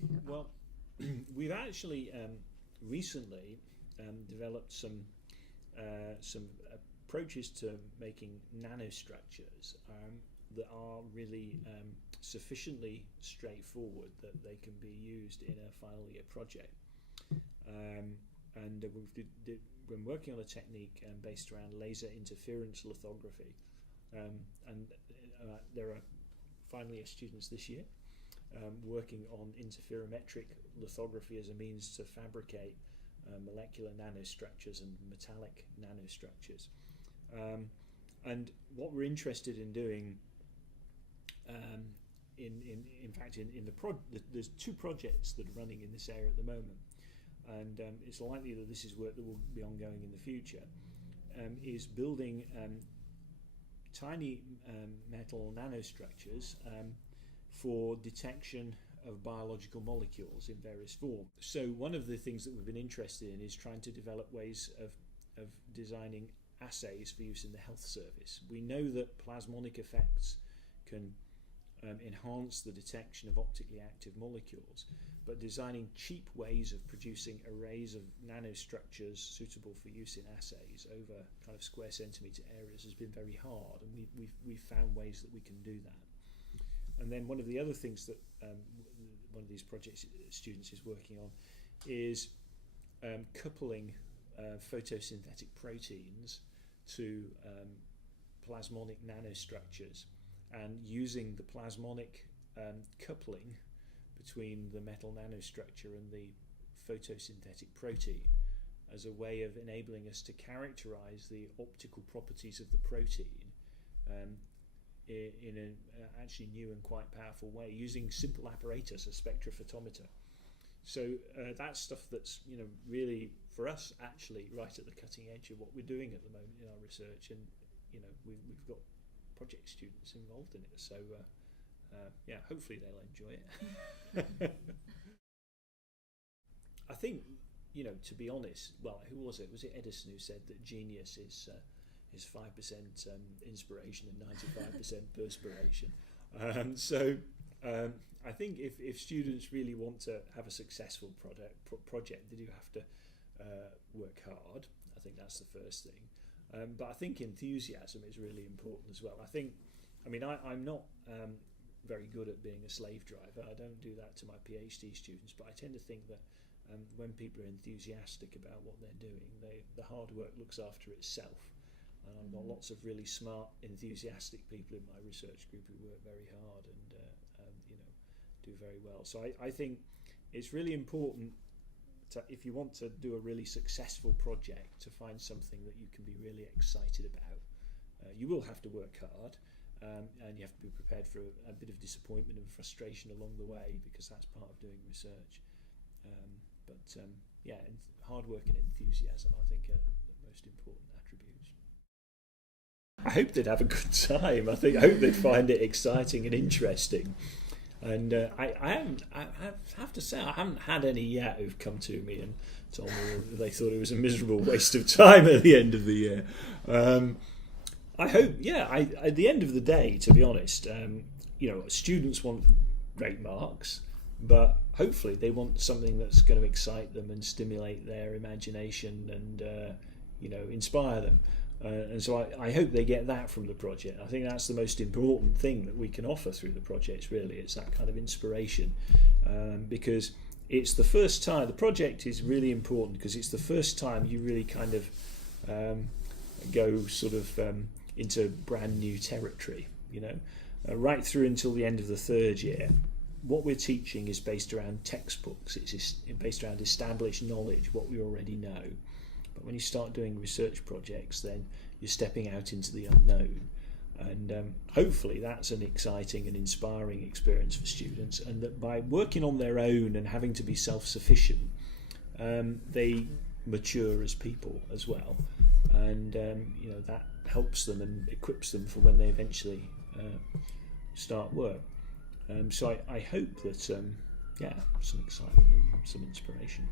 thinking about? Well, we've actually recently developed some approaches to making nanostructures that are really sufficiently straightforward that they can be used in a final year project. And we've been working on a technique based around laser interference lithography, and there are final year students this year working on interferometric lithography as a means to fabricate molecular nanostructures and metallic nanostructures. And what we're interested in doing, there's two projects that are running in this area at the moment, and it's likely that this is work that will be ongoing in the future, is building tiny metal nanostructures for detection of biological molecules in various forms. So one of the things that we've been interested in is trying to develop ways of designing assays for use in the health service. We know that plasmonic effects can enhance the detection of optically active molecules, but designing cheap ways of producing arrays of nanostructures suitable for use in assays over kind of square centimetre areas has been very hard, and we've found ways that we can do that. And then one of the other things that one of these project students is working on is coupling photosynthetic proteins to plasmonic nanostructures, and using the plasmonic coupling between the metal nanostructure and the photosynthetic protein as a way of enabling us to characterize the optical properties of the protein in an actually new and quite powerful way, using simple apparatus, a spectrophotometer. So that's stuff that's really for us actually right at the cutting edge of what we're doing at the moment in our research, and we've got project students involved in it. So yeah, hopefully they'll enjoy it. I think to be honest, well, who was it? Was it Edison who said that genius is 5% inspiration and 95% perspiration? I think if students really want to have a successful project, they do have to work hard. I think that's the first thing. But I think enthusiasm is really important as well. I'm not very good at being a slave driver. I don't do that to my PhD students, but I tend to think that when people are enthusiastic about what they're doing, the hard work looks after itself. And I've got lots of really smart, enthusiastic people in my research group who work very hard and do very well. So I think it's really important if you want to do a really successful project, to find something that you can be really excited about. You will have to work hard, and you have to be prepared for a bit of disappointment and frustration along the way, because that's part of doing research. Yeah, hard work and enthusiasm, I think, are the most important attributes. I hope they'd have a good time. I hope they'd find it exciting and interesting. And I have to say, I haven't had any yet who've come to me and told me that they thought it was a miserable waste of time at the end of the year. I hope, at the end of the day, to be honest, students want great marks, but hopefully they want something that's going to excite them and stimulate their imagination and inspire them. And so I hope they get that from the project. I think that's the most important thing that we can offer through the projects, really. It's that kind of inspiration, because it's the first time. The project is really important because it's the first time you really kind of go sort of into brand new territory, right through until the end of the third year. What we're teaching is based around textbooks. It's based around established knowledge, what we already know. But when you start doing research projects, then you're stepping out into the unknown. And hopefully that's an exciting and inspiring experience for students, and that by working on their own and having to be self-sufficient, they mature as people as well. And that helps them and equips them for when they eventually start work. So I hope that, some excitement and some inspiration.